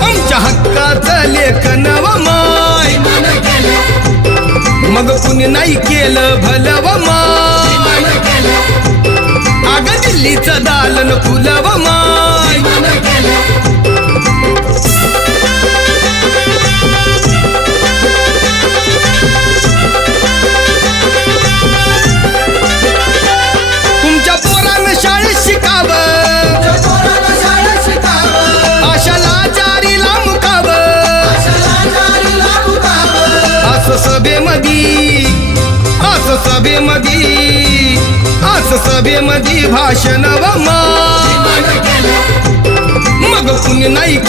आमच्या हक्काचं लेखन व माय मग कुणी नाही केलं भलं व माय अग दिल्लीचं दालन फुलं व माय तुमच्या पोरानं शाळेत शिकावं आशाला जारीला मुकावं असं सभेमधी भाषण व माय मग कुणी नाही